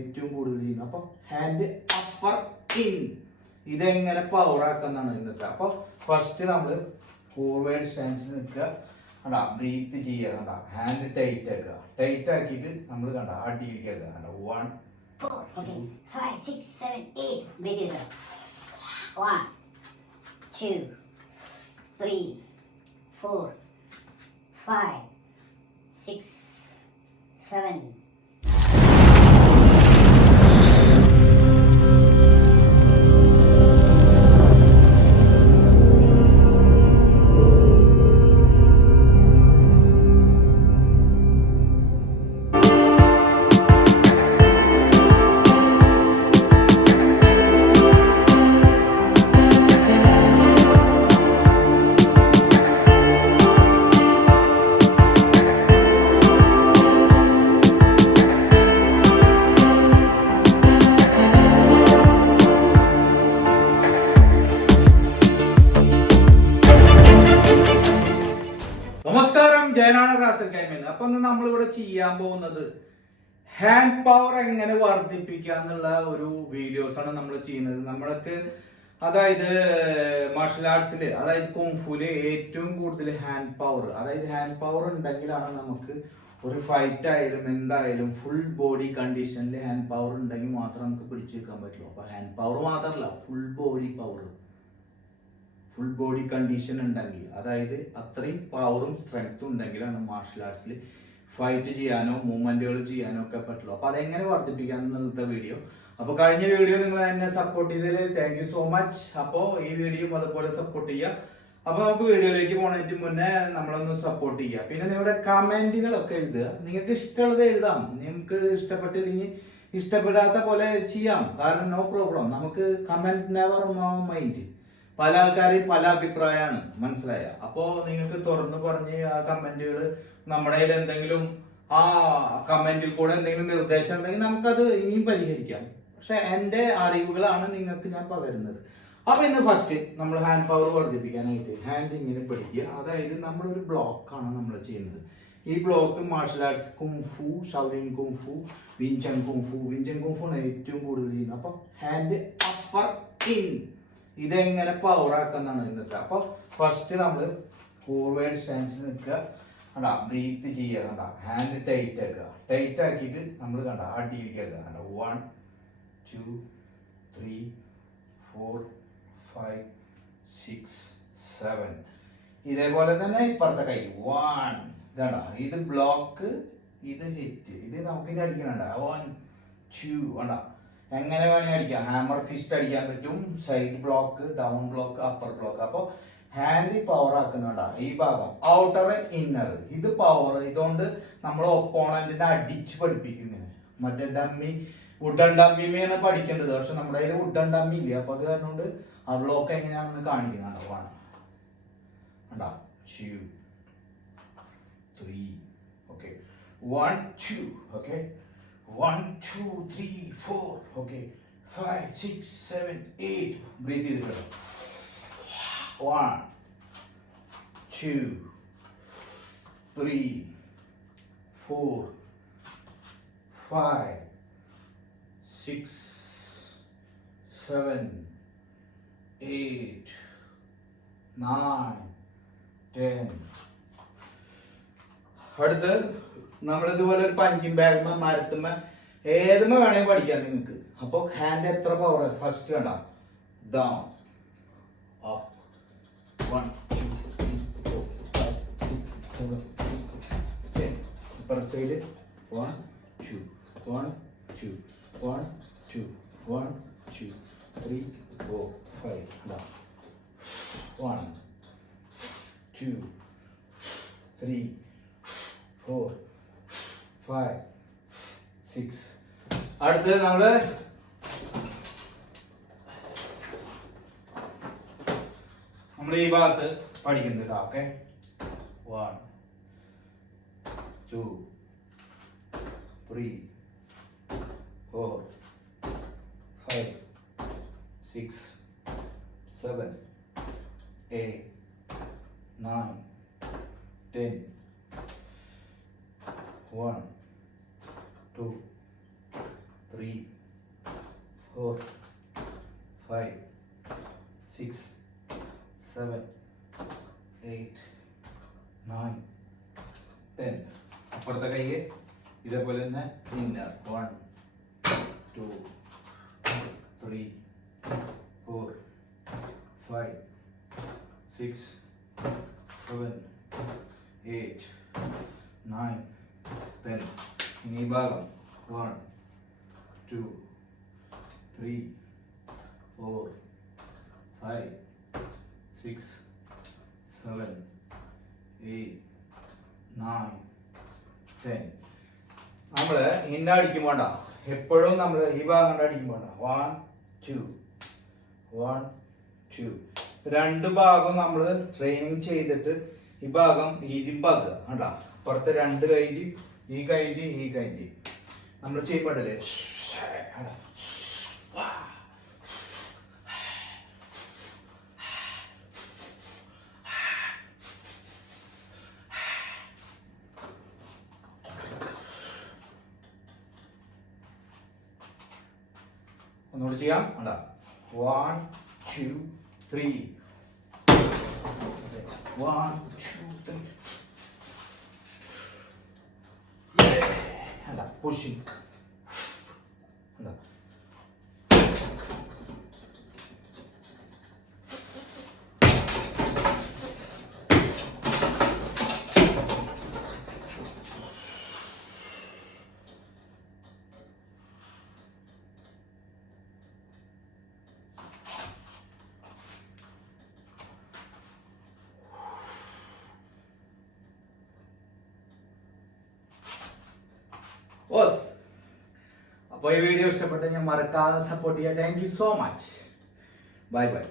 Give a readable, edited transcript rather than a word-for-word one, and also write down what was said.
ഏറ്റവും കൂടുതൽ ചെയ്യുന്നത്. അപ്പോൾ ഹാൻഡ് അപ്പർ ഇൻ ഇതെങ്ങനെ പവർ ആക്കുന്നതാണ് ഇന്നത്തെ. അപ്പോൾ ഫസ്റ്റ് നമ്മൾ ഫോർവേഡ് സ്റ്റാൻസിൽ നിൽക്കുക, കണ്ടാ ബ്രീത്ത് ചെയ്യുക, കണ്ടാ ഹാൻഡ് ടൈറ്റ് ആക്കുക, ടൈറ്റ് ആക്കിയിട്ട് നമ്മൾ കണ്ടാ അടിയിലേക്ക് ആക്കുക, കണ്ടാ 1 2 5 6 7 8 ബ്രീത്ത് ചെയ്യുക 1 2 3 4 5 6 7. അപ്പൊ നമ്മളിവിടെ ചെയ്യാൻ പോകുന്നത് ഹാൻഡ് പവർ എങ്ങനെ വർദ്ധിപ്പിക്കുക എന്നുള്ള ഒരു വീഡിയോസ് ആണ് നമ്മൾ ചെയ്യുന്നത്. നമ്മൾക്ക് അതായത് മാർഷൽ ആർട്സില് അതായത് കുംഫുല് ഏറ്റവും കൂടുതൽ ഹാൻഡ് പവർ ഉണ്ടെങ്കിലാണ് നമുക്ക് ഒരു ഫൈറ്റ് ആയാലും എന്തായാലും ഫുൾ ബോഡി കണ്ടീഷനിൽ ഹാൻഡ് പവർ ഉണ്ടെങ്കിൽ മാത്രം നമുക്ക് പിടിച്ചു വെക്കാൻ പറ്റുള്ളൂ. അപ്പൊ ഹാൻഡ് പവർ മാത്രമല്ല, ഫുൾ ബോഡി കണ്ടീഷൻ ഉണ്ടെങ്കിൽ, അതായത് അത്രയും പവറും സ്ട്രെങ്ത്തും ഉണ്ടെങ്കിലാണ് മാർഷൽ ആർട്സിൽ ഫൈറ്റ് ചെയ്യാനോ മൂവ്മെന്റുകൾ ചെയ്യാനോ ഒക്കെ പറ്റുള്ളൂ. അപ്പൊ അതെങ്ങനെ വർദ്ധിപ്പിക്കാമെന്നുള്ള വീഡിയോ. അപ്പൊ കഴിഞ്ഞ വീഡിയോ നിങ്ങൾ എന്നെ സപ്പോർട്ട് ചെയ്തതിൽ താങ്ക് യു സോ മച്ച്. അപ്പോൾ ഈ വീഡിയോയും അതുപോലെ സപ്പോർട്ട് ചെയ്യുക. അപ്പൊ നമുക്ക് വീഡിയോയിലേക്ക് പോകുന്നതിന് മുന്നേ നമ്മളൊന്ന് സപ്പോർട്ട് ചെയ്യുക. പിന്നെ നിങ്ങളുടെ കമന്റുകളൊക്കെ എഴുതുക. നിങ്ങൾക്ക് ഇഷ്ടമുള്ളത് എഴുതാം, നിങ്ങൾക്ക് ഇഷ്ടപ്പെട്ടില്ലെങ്കിൽ ഇഷ്ടപ്പെടാത്ത പോലെ ചെയ്യാം. കാരണം നോ പ്രോബ്ലം, നമുക്ക് കമന്റ് നെവർ മൈൻഡ്. പല ആൾക്കാരെയും പല അഭിപ്രായമാണ്, മനസ്സിലായ. അപ്പോ നിങ്ങൾക്ക് തുറന്നു പറഞ്ഞ് ആ കമന്റുകൾ നമ്മുടെ കയ്യിൽ എന്തെങ്കിലും ആ കമന്റിൽ കൂടെ എന്തെങ്കിലും നിർദ്ദേശം ഉണ്ടെങ്കിൽ നമുക്കത് ഇനിയും പരിഹരിക്കാം. പക്ഷെ എന്റെ അറിവുകളാണ് നിങ്ങൾക്ക് ഞാൻ പകരുന്നത്. അപ്പൊ ഇന്ന് ഫസ്റ്റ് നമ്മൾ ഹാൻഡ് പവർ വർദ്ധിപ്പിക്കാനായിട്ട് ഹാൻഡ് ഇങ്ങനെ പിടിക്കുക. അതായത് നമ്മളൊരു ബ്ലോക്കാണ് നമ്മൾ ചെയ്യുന്നത്. ഈ block martial arts kung fu, Shaolin kung fu, Wing Chun kung fu ആണ് ഏറ്റവും കൂടുതൽ ചെയ്യുന്നത്. അപ്പൊ ഹാൻഡ് അപ്പർ ഇൻ ഇതെങ്ങനെ പവർ ആക്കുന്നതാണ് ഇന്നത്തെ. അപ്പൊ ഫസ്റ്റ് നമ്മൾ ഫോർവേഡ് സ്റ്റാൻസിൽ നിൽക്കുക, കണ്ടാ ബ്രീത്ത് ചെയ്യുക, കണ്ടാ ഹാൻഡ് ടൈറ്റ് ആക്കുക, ടൈറ്റ് ആക്കിയിട്ട് നമ്മൾ കണ്ടാ അടിയിലേക്ക് ആക്കുക, കണ്ടാ 1 2 3 4 5 6 7. ഇതേപോലെ തന്നെ ഇപ്പുറത്തെ കൈ 1 ഇതാണ്ടാ, ഇത് ബ്ലോക്ക്, ഇത് ഹിറ്റ്, ഇത് നമുക്ക് ഇനി അടിക്കണണ്ട 1 2 കണ്ടാ. എങ്ങനെ വേണമെങ്കിൽ അടിക്കാം, ഹാമർ ഫിസ്റ്റ് അടിക്കാൻ പറ്റും, side block, down block, upper block. അപ്പോൾ ഹാൻഡ് പവർ ആക്കുന്നുണ്ടാ ഈ ഭാഗം ഔട്ടർ ഇന്നർ, ഇത് പവർ. ഇതുകൊണ്ട് നമ്മൾ ഒപ്പോണന്റിനെ അടിച്ച് പഠിപ്പിക്കും. ഇങ്ങനെ മറ്റേ ഡമ്മി വുഡൻ ഡമ്മിയാണ് പഠിക്കേണ്ടത്, പക്ഷെ നമ്മുടെ കയ്യിൽ വുഡൻ ഡമ്മി ഇല്ല. അപ്പൊ അത് കാരണം കൊണ്ട് ആ ബ്ലോക്ക് എങ്ങനെയാണെന്ന് കാണിക്കുന്നുണ്ടോ. 1 2 3 okay 1 2 okay 1 2 3 4 okay 5 6 7 8. Breathe it out. 1 2 3 4 5 6 7 8 9 10. അടുത്ത് നമ്മളിതുപോലെ ഒരു പഞ്ചിങ് ബാഗ് മരത്തുമ്മ ഏതുമ്മ വേണമെങ്കിൽ പഠിക്കാം നിങ്ങൾക്ക്. അപ്പൊ ഹാൻഡ് എത്ര പവർ ഫസ്റ്റ് കണ്ട down up 1 2 3 4 5 6 7 10. Upper side 1 2 1 2 1 2 1 2 3 4 5 down 1 2 3 4 5 6. അടുത്ത് നമ്മള് ഈ ഭാഗത്ത് പഠിക്കുന്നുണ്ട്. ഓക്കെ 1 2 3 4 5 6 7 8 9 10. 1 2 3, 4, 5, 6, 7, 8, 9, 10. അപ്പുറത്തെ കൈയ്യ് ഇതേപോലെ തന്നെ ഇന്നർ 1, 2, 3, 4, 5, 6, 7, 8, 9, 10. ഇനി ഈ ഭാഗം 1, 2, 3, 4, 5, 6, 7, 8, 9, 10. നമ്മൾ ഇന്ന അടിക്കുമ്പോണ്ട എപ്പോഴും നമ്മൾ ഈ ഭാഗം കൊണ്ട് അടിക്കുമ്പോണ്ട 1, 2, 1, 2. രണ്ട് ഭാഗം നമ്മൾ ട്രെയിനിങ് ചെയ്തിട്ട് ഈ ഭാഗം ഇരുമ്പാക്കുക കണ്ടാ പുറത്തെ രണ്ട് കൈൻ്റെ ഈ കൈൻ്റെ ഈ കൈൻ്റെ നമ്മൾ ചെയ്യപ്പെടല്ലേ. ഒന്നുകൂടി ചെയ്യാം കണ്ടാ 1, 2, 3. 1, 2, 3. അല്ല പുഷിങ് അല്ല ബോസ്. അപ്പോൾ ഈ വീഡിയോ ഇഷ്ടപ്പെട്ടെങ്കിൽ മറക്കാതെ സപ്പോർട്ട് ചെയ്യുക. Thank you so much. Bye bye.